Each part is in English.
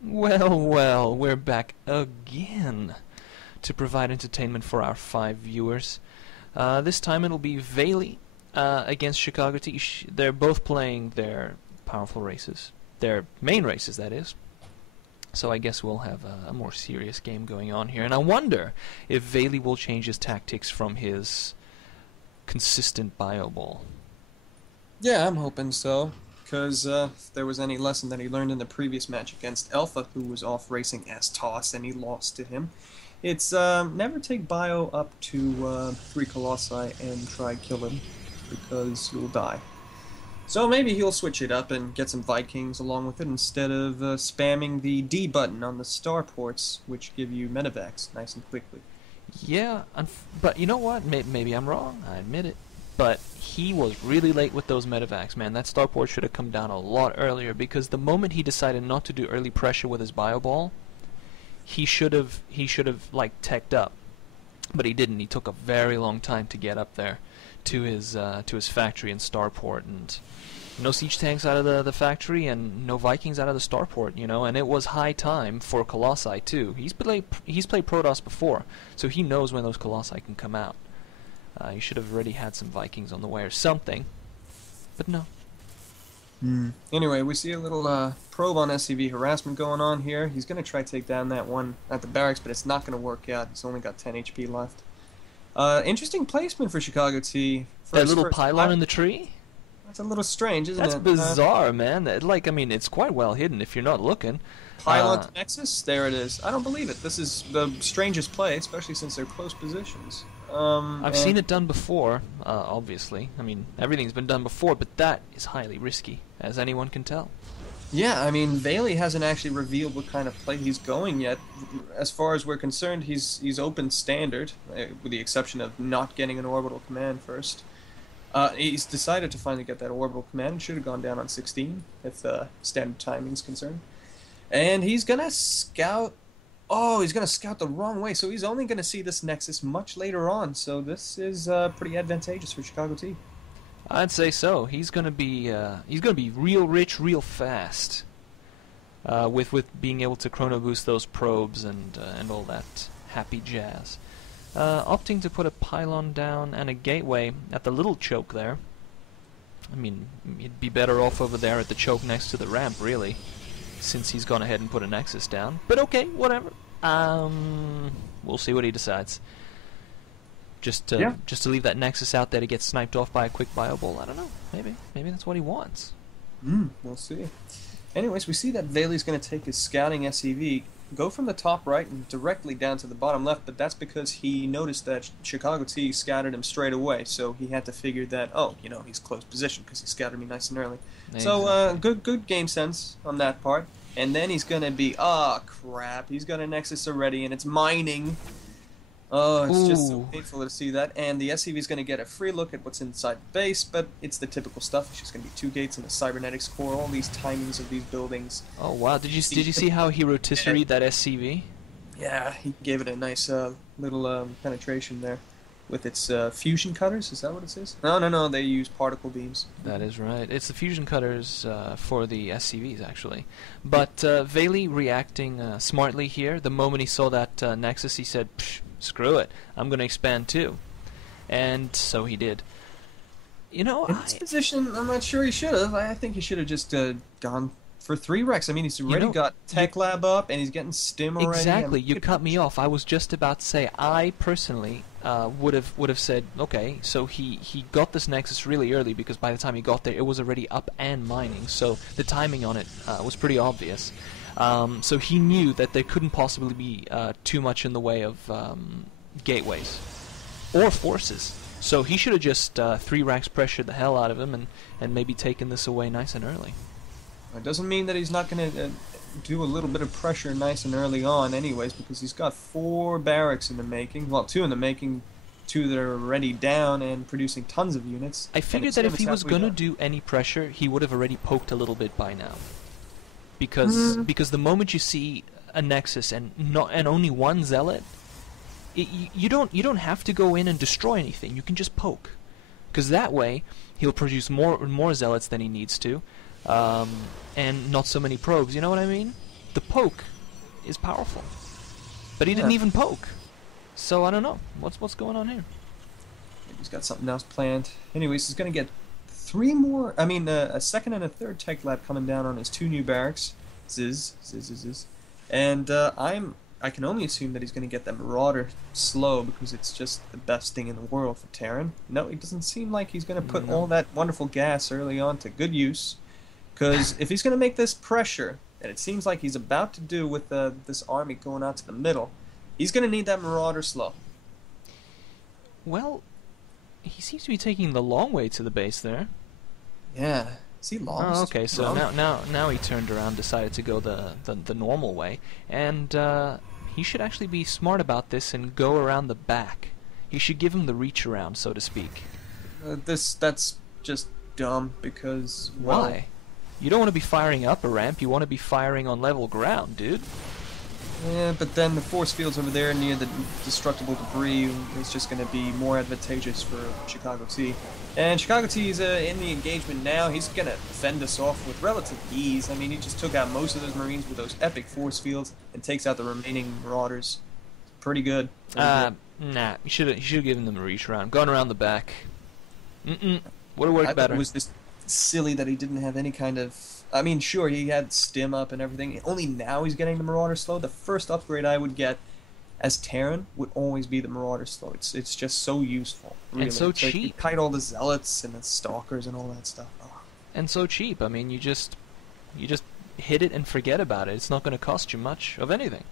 Well, well, we're back again to provide entertainment for our 5 viewers. This time it'll be Valy against ChicagoT. They're both playing their powerful races. Their main races, that is. So I guess we'll have a more serious game going on here. And I wonder if Valy will change his tactics from his consistent bio ball. Yeah, I'm hoping so. Because if there was any lesson that he learned in the previous match against Alpha, who was off racing as Toss, and he lost to him, it's never take Bio up to 3 Colossi and try kill him, because you'll die. So maybe he'll switch it up and get some Vikings along with it instead of spamming the D button on the starports, which give you medevacs nice and quickly. Yeah, but you know what? Maybe I'm wrong. I admit it. But he was really late with those medevacs, man. That starport should have come down a lot earlier, because the moment he decided not to do early pressure with his bio ball, he should have like teched up. But he didn't. He took a very long time to get up there to his factory and starport, and no siege tanks out of the factory and no Vikings out of the starport, you know. And it was high time for Colossi too. He's played Protoss before, so he knows when those Colossi can come out. You should have already had some Vikings on the way or something, but no. Anyway, we see a little probe on SCV harassment going on here. He's going to try to take down that one at the barracks, but it's not going to work out. He's only got 10 HP left. Interesting placement for ChicagoT. That little pylon in the tree? That's a little strange, isn't That's it? bizarre, man. I mean, it's quite well hidden if you're not looking. Pylon to Nexus? There it is. I don't believe it. This is the strangest play, especially since they're close positions. I've seen it done before, obviously. I mean, everything's been done before, but that is highly risky, as anyone can tell. Yeah, I mean, Valy hasn't actually revealed what kind of play he's going yet. As far as we're concerned, he's open standard, with the exception of not getting an orbital command first. He's decided to finally get that orbital command. Should have gone down on 16, if standard timing's concerned. And he's going to scout... Oh, he's going to scout the wrong way, so he's only going to see this Nexus much later on. So this is pretty advantageous for ChicagoT. I'd say so. He's going to be real rich, real fast, with being able to chrono boost those probes and all that happy jazz. Opting to put a pylon down and a gateway at the little choke there. I mean, he'd be better off over there at the choke next to the ramp, really, since he's gone ahead and put a Nexus down. But okay, whatever. We'll see what he decides. Just to leave that Nexus out there to get sniped off by a quick bio ball. I don't know. Maybe that's what he wants. We'll see. Anyways, we see that Valy's going to take his scouting SCV, go from the top right and directly down to the bottom left, but that's because he noticed that ChicagoT scouted him straight away, so he had to figure that, oh, you know, he's close position because he scouted me nice and early. Exactly. So, good game sense on that part. And then he's going to be, crap, he's got a Nexus already, and it's mining. Oh, it's just so painful to see that. And the SCV is going to get a free look at what's inside the base, but it's the typical stuff. It's just going to be 2 gates and a cybernetics core, all these timings of these buildings. Oh, wow. Did you see how he rotisseried that SCV? Yeah, he gave it a nice little penetration there with its fusion cutters. Is that what it says? No, they use particle beams. That is right. It's the fusion cutters for the SCVs, actually. But Valy reacting smartly here. The moment he saw that Nexus, he said, psh, screw it, I'm going to expand too. And so he did. You know, in this position, I'm not sure he should have. I think he should have just gone for 3 Rex. I mean, he's already got Tech Lab up, and he's getting Stim already. Exactly. You cut me off. I was just about to say, I personally would have said, okay, so he got this Nexus really early, because by the time he got there, it was already up and mining. So the timing on it was pretty obvious. So he knew that there couldn't possibly be too much in the way of gateways or forces. So he should have just 3 racks pressured the hell out of him and maybe taken this away nice and early. It doesn't mean that he's not going to do a little bit of pressure nice and early on anyways, because he's got 4 barracks in the making. Well, 2 in the making, 2 that are already down and producing tons of units. I figured that if he was going to do any pressure, he would have already poked a little bit by now. Because the moment you see a Nexus and only 1 Zealot, you don't have to go in and destroy anything. You can just poke, because that way he'll produce more Zealots than he needs to, and not so many probes. You know what I mean? the poke is powerful. But he didn't even poke. So I don't know. What's going on here? Maybe he's got something else planned. Anyways, he's going to get three more... I mean, a second and a third tech lab coming down on his 2 new barracks. Ziz. And I can only assume that he's going to get that Marauder slow because it's just the best thing in the world for Terran. No, it doesn't seem like he's going to put all that wonderful gas early on to good use. Because if he's going to make this pressure, and it seems like he's about to do with this army going out to the middle, he's going to need that Marauder slow. Well, he seems to be taking the long way to the base there. Yeah. Is he lost? Oh, okay, so now he turned around, decided to go the normal way, and he should actually be smart about this and go around the back. He should give him the reach around, so to speak. That's just dumb because... Well, why? You don't want to be firing up a ramp, you want to be firing on level ground, dude. Yeah, but then the force fields over there near the destructible debris is just going to be more advantageous for ChicagoT. And ChicagoT is in the engagement now. He's going to fend us off with relative ease. I mean, he just took out most of those Marines with those epic force fields and takes out the remaining Marauders. Pretty good. Nah, you should have given them a reach around. Going around the back. Would have worked better. It was just silly that he didn't have any kind of... I mean, sure, he had stim up and everything. Only now he's getting the Marauder slow. The first upgrade I would get as Terran would always be the Marauder slow. It's just so useful, really. And so cheap. You kite all the Zealots and the Stalkers and all that stuff. Oh. And so cheap. I mean, you just hit it and forget about it. It's not going to cost you much of anything.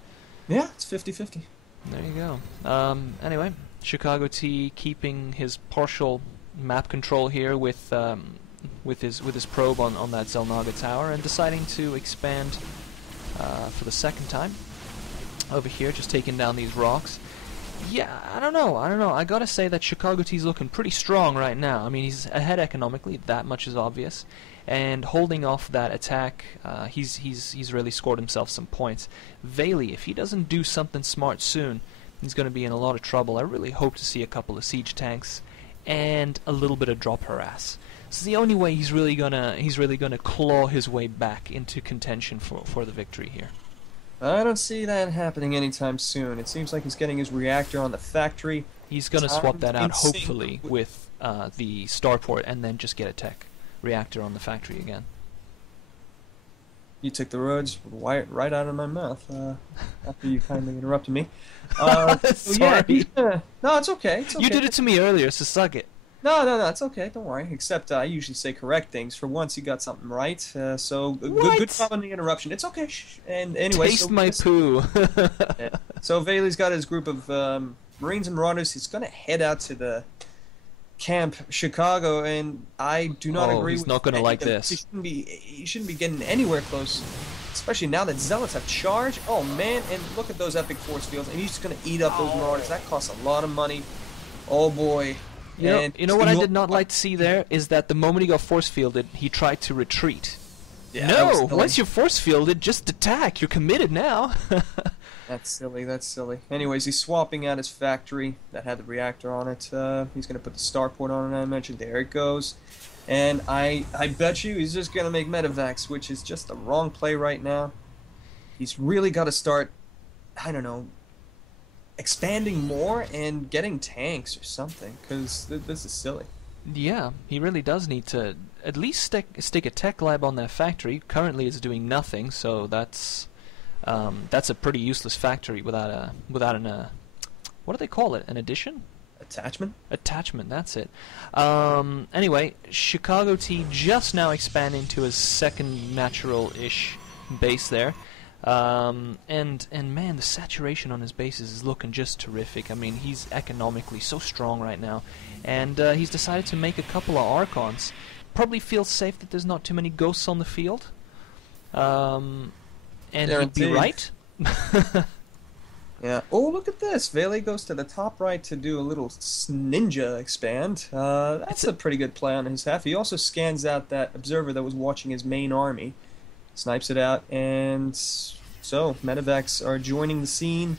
Yeah, it's 50-50. There you go. Anyway, ChicagoT keeping his partial map control here with his probe on that Zelnaga tower and deciding to expand for the second time over here, just taking down these rocks. Yeah, I don't know. I gotta say that ChicagoT's looking pretty strong right now. I mean, he's ahead economically, that much is obvious, and holding off that attack, he's really scored himself some points. Valy, if he doesn't do something smart soon, he's gonna be in a lot of trouble. I really hope to see a couple of siege tanks and a little bit of drop harass. This is the only way he's really gonna claw his way back into contention for the victory here. I don't see that happening anytime soon. It seems like he's getting his reactor on the factory. He's gonna swap that out, hopefully, with the starport, and then just get a tech reactor on the factory again. You took the words right out of my mouth after you kindly interrupted me. Sorry. Yeah, no, it's okay. It's okay. You did it to me earlier, so suck it. No, it's okay. Don't worry. Except I usually say correct things. For once, you got something right. So good job on the interruption. It's okay. Shh. And anyway, taste my poo. Yeah. So Valy's got his group of Marines and Marauders. He's going to head out to the camp Chicago, and I do not agree. He's with not going to like this. He shouldn't be getting anywhere close, especially now that Zealots have charge. Oh man! And look at those epic force fields, and he's just going to eat up those Marauders. That costs a lot of money. Oh boy. You know what I did not like to see there is that the moment he got force fielded, he tried to retreat. Yeah, no, once you're force fielded, just attack. You're committed now. That's silly. Anyways, he's swapping out his factory that had the reactor on it. He's going to put the starport on it, I mentioned. There it goes. And I bet you he's just going to make medevacs, which is just the wrong play right now. He's really got to start, I don't know, expanding more and getting tanks or something, because this is silly. Yeah, he really does need to at least stick a tech lab on that factory. Currently it's doing nothing, so that's a pretty useless factory without an what do they call it? An addition? Attachment? Attachment, that's it. Anyway, ChicagoT just now expanding to his second natural-ish base there. And man, the saturation on his bases is looking just terrific. I mean, he's economically so strong right now, and he's decided to make a couple of Archons. Probably feels safe that there's not too many ghosts on the field. And he'd be right. Yeah. Oh, look at this. Valy goes to the top right to do a little ninja expand. That's a pretty good play on his half. He also scans out that observer that was watching his main army. Snipes it out, and so medevacs are joining the scene.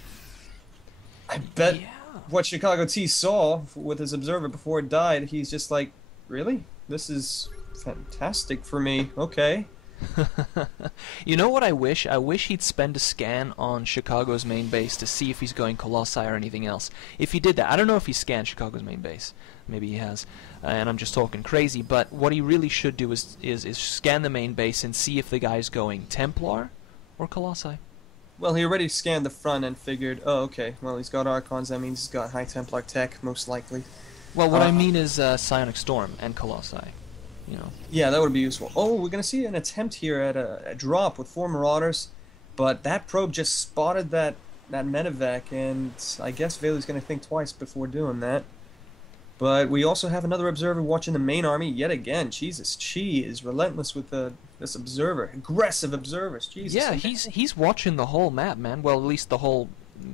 I bet what ChicagoT saw with his observer before it died, he's just like, really? This is fantastic for me. Okay. You know what I wish? I wish he'd spend a scan on Chicago's main base to see if he's going Colossi or anything else. If he did that, I don't know if he scanned Chicago's main base. Maybe he has, and I'm just talking crazy. But what he really should do is scan the main base and see if the guy's going Templar or Colossi. Well, he already scanned the front and figured, oh, okay, well, he's got Archons, that means he's got High Templar tech, most likely. Well, what I mean is Psionic Storm and Colossi. You know. Yeah, that would be useful. Oh, we're going to see an attempt here at a drop with 4 Marauders, but that probe just spotted that medevac, and I guess Valy's going to think twice before doing that. But we also have another observer watching the main army yet again. Jesus, she is relentless with this observer. Aggressive observers, Jesus. Yeah, he's watching the whole map, man. Well, at least the whole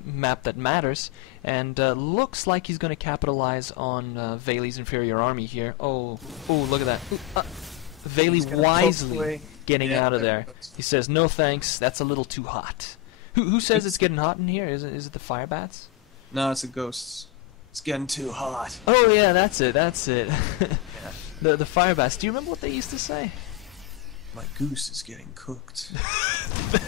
map that matters, and looks like he's going to capitalize on Valy's inferior army here. Oh, look at that. Valy wisely getting out of there. He says, no thanks, that's a little too hot. Who says it's getting hot in here? Is it the fire bats? No, it's the ghosts. It's getting too hot. Oh yeah, that's it. Yeah. The fire bats. Do you remember what they used to say? My goose is getting cooked.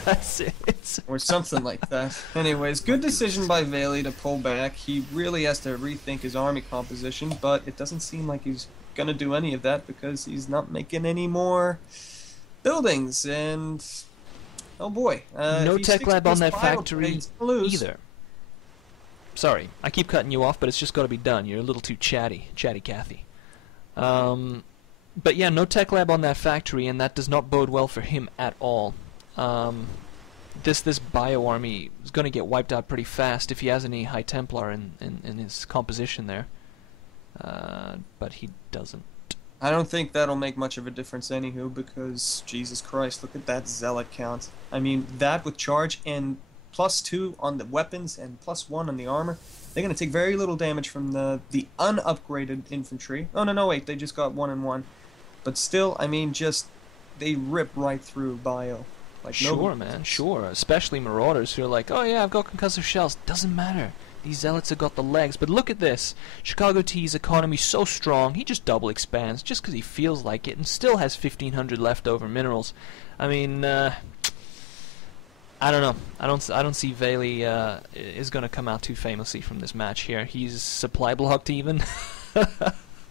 That's it. Or something like that. Anyways, good decision by Valy to pull back. He really has to rethink his army composition, but it doesn't seem like he's going to do any of that because he's not making any more buildings. And, oh boy. No tech lab on that factory either. Sorry, I keep cutting you off, but it's just got to be done. You're a little too chatty Cathy. But yeah, no tech lab on that factory, and that does not bode well for him at all. This bio army is going to get wiped out pretty fast if he has any High Templar in his composition there. But he doesn't. I don't think that'll make much of a difference anywho, because, Jesus Christ, look at that Zealot count. I mean, that with charge and +2 on the weapons and +1 on the armor, they're going to take very little damage from the unupgraded infantry. Oh, no, wait, they just got 1 and 1. But still, I mean, just, they rip right through bio. Like, sure, man, sure. Especially Marauders who are like, oh yeah, I've got concussive shells. Doesn't matter. These Zealots have got the legs. But look at this. ChicagoT's economy so strong, he just double expands just because he feels like it and still has 1,500 leftover minerals. I mean, I don't know. I don't see Valy is going to come out too famously from this match here. He's supply blocked even.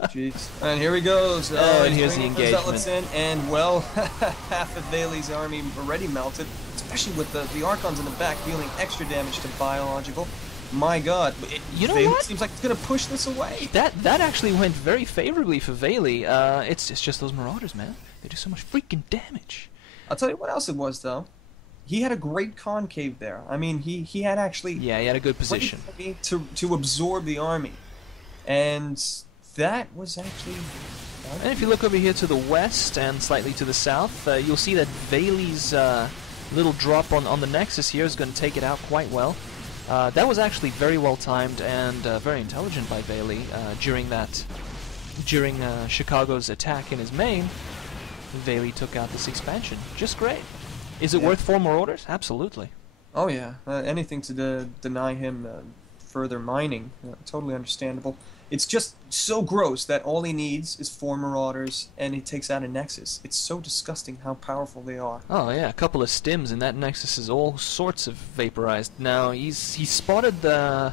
Jeez. And here he goes. And here's the engagement. In, and, well, half of Valy's army already melted, especially with the Archons in the back dealing extra damage to biological. My God. You know Valy what? seems like it's going to push this away. That actually went very favorably for Valy. It's just those Marauders, man. They do so much freaking damage. I'll tell you what else it was, though. He had a great concave there. I mean, he had actually... Yeah, he had a good position. To absorb the army. And that was actually... And if you look over here to the west and slightly to the south, you'll see that Valy's little drop on the Nexus here is going to take it out quite well. That was actually very well timed and very intelligent by Valy during Chicago's attack in his main. Valy took out this expansion. Just great. Is it worth 4 Marauders? Absolutely. Oh yeah, anything to deny him further mining. Totally understandable. It's just so gross that all he needs is 4 Marauders and he takes out a Nexus. It's so disgusting how powerful they are. Oh yeah, a couple of stims and that Nexus is all sorts of vaporized. Now he spotted I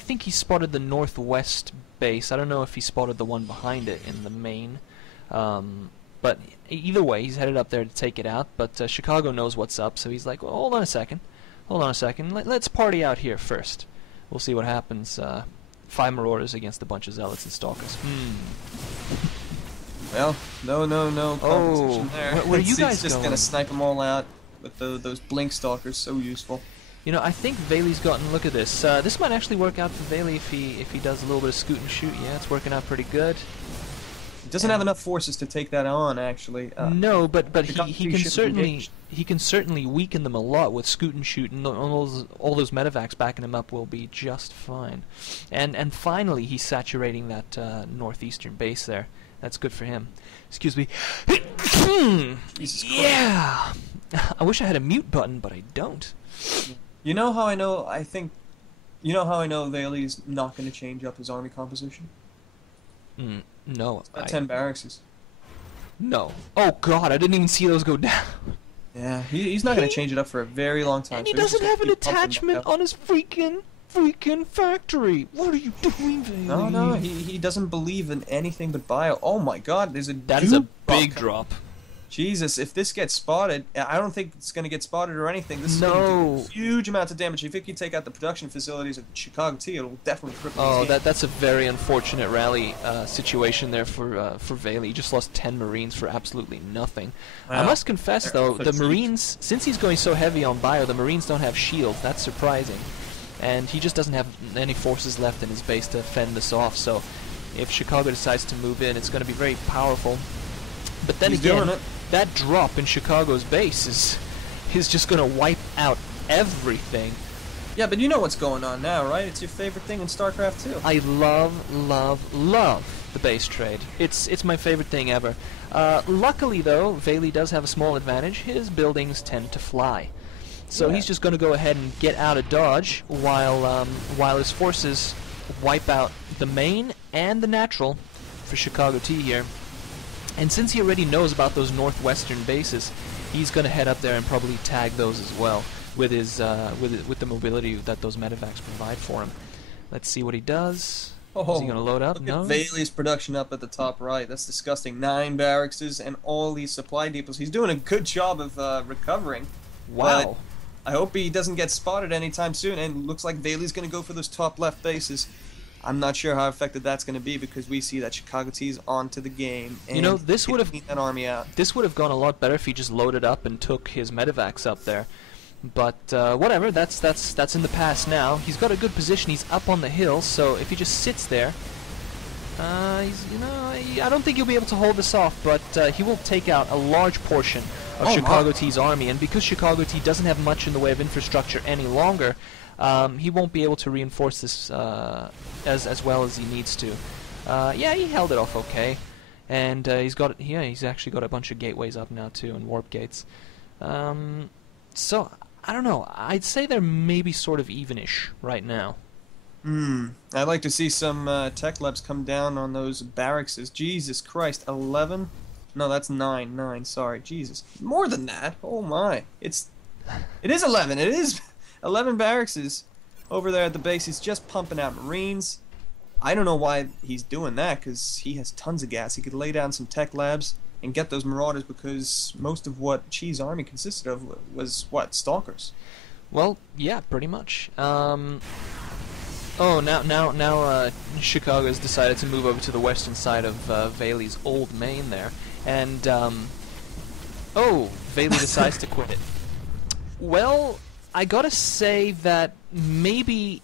think he spotted the northwest base. I don't know if he spotted the one behind it in the main. But either way, he's headed up there to take it out. But Chicago knows what's up, so he's like, well, hold on a second. Let's party out here first. We'll see what happens. 5 Marauders against a bunch of Zealots and Stalkers. Well, no competition there. Where are you guys just going? going to snipe them all out with those Blink Stalkers, so useful. You know, I think Valy's gotten... Look at this. This might actually work out for Valy if he does a little bit of scoot and shoot. Yeah, it's working out pretty good. He doesn't have enough forces to take that on, actually. No, but he can certainly weaken them a lot with scoot and shoot, and all those medevacs backing him up will be just fine. And finally, he's saturating that northeastern base there. That's good for him. Excuse me. Jesus Christ. Yeah. I wish I had a mute button, but I don't. You know how I know? You know how I know Valy's not going to change up his army composition? No. It's about 10 barracks. No. Oh god, I didn't even see those go down. Yeah, he's not going to change it up for a very long time. And he so he's just doesn't gonna have an keep pumping attachment bio. on his freaking factory. What are you doing, Valy? No, he doesn't believe in anything but bio. Oh my god, there's a That is a dude big coming. drop. Jesus, if this gets spotted, I don't think it's going to get spotted or anything. This is going No. to do huge amounts of damage. If it can take out the production facilities of ChicagoT, it'll definitely cripple Oh, this game. that's a very unfortunate rally situation there for Valy. He just lost 10 Marines for absolutely nothing. I Wow. must confess, They're though, fatigued. the Marines, since he's going so heavy on bio, the Marines don't have shields. That's surprising. And he just doesn't have any forces left in his base to fend this off. So if Chicago decides to move in, it's going to be very powerful. But then He's again, doing it. that drop in Chicago's base is just going to wipe out everything. Yeah, but you know what's going on now, right? It's your favorite thing in StarCraft 2. I love the base trade. It's my favorite thing ever. Luckily, though, Valy does have a small advantage. His buildings tend to fly. So Yeah. he's just going to go ahead and get out of dodge while his forces wipe out the main and the natural for ChicagoT here. And since he already knows about those northwestern bases, he's going to head up there and probably tag those as well with his with the mobility that those medevacs provide for him. Let's see what he does. Is he going to load up? Look No. at Valy's production up at the top right. That's disgusting. 9 barracks and all these supply depots. He's doing a good job of recovering. Wow. I hope he doesn't get spotted anytime soon. And looks like Valy's going to go for those top left bases. I'm not sure how effective that's going to be because we see that ChicagoT is onto the game. And You know, this would have getting that army out. This would have gone a lot better if he just loaded up and took his medevacs up there. But whatever, that's in the past now. He's got a good position. He's up on the hill, so if he just sits there, I don't think he'll be able to hold this off. But he will take out a large portion of ChicagoT's army, and because ChicagoT doesn't have much in the way of infrastructure any longer, he won't be able to reinforce this as well as he needs to. Yeah, he held it off okay. And he's actually got a bunch of gateways up now too, and warp gates. So I don't know. I'd say they're maybe sort of evenish right now. I'd like to see some tech labs come down on those barracks. Jesus Christ, 11? No, that's 9. 9. Sorry, Jesus, more than that. Oh my, it is 11. It is 11 barracks over there at the base. He's just pumping out Marines. I don't know why he's doing that, because he has tons of gas. He could lay down some tech labs and get those Marauders, because most of what Chi's army consisted of was, what, Stalkers? Well, yeah, pretty much. Now Chicago has decided to move over to the western side of Valy's old main there, and Valy decides to quit it. Well, I gotta say that maybe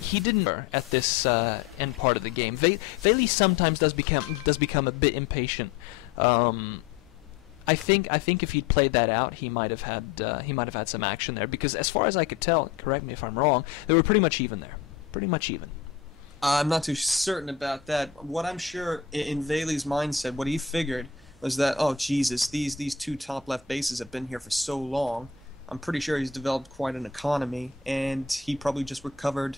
he didn't at this end part of the game. Valy sometimes does become a bit impatient. I think if he'd played that out, he might have had some action there, because as far as I could tell, correct me if I'm wrong, they were pretty much even there. Pretty much even. I'm not too certain about that. What I'm sure in Valy's mindset, what he figured was that, oh Jesus, these two top left bases have been here for so long. I'm pretty sure he's developed quite an economy, and he probably just recovered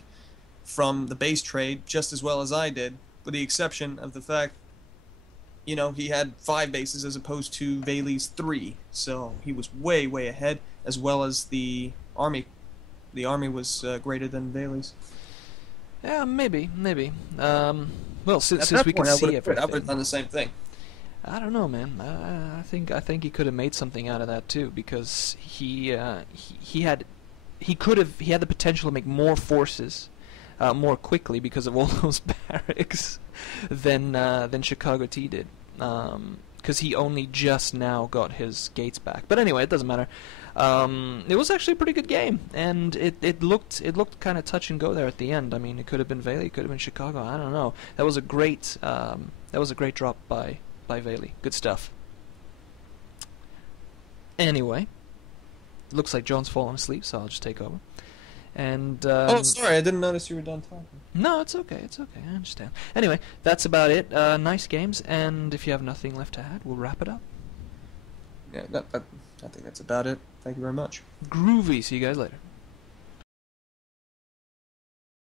from the base trade just as well as I did, with the exception of the fact, he had 5 bases as opposed to Valy's 3, so he was way, way ahead, as well as the army. The army was greater than Valy's. Yeah, maybe. Well, since we can I see would everything, have done the same thing. I don't know, man. I think he could have made something out of that too, because he had the potential to make more forces more quickly because of all those barracks than ChicagoT did, because he only just now got his gates back. But anyway, it doesn't matter. It was actually a pretty good game, and it looked kind of touch and go there at the end. I mean, it could have been Valy, it could have been Chicago. I don't know. That was a great drop by Valy. Good stuff. Anyway, looks like John's fallen asleep, so I'll just take over. And oh, sorry, I didn't notice you were done talking. No, it's okay. I understand. Anyway, that's about it. Nice games, and if you have nothing left to add, we'll wrap it up. Yeah, I think that's about it. Thank you very much. Groovy. See you guys later.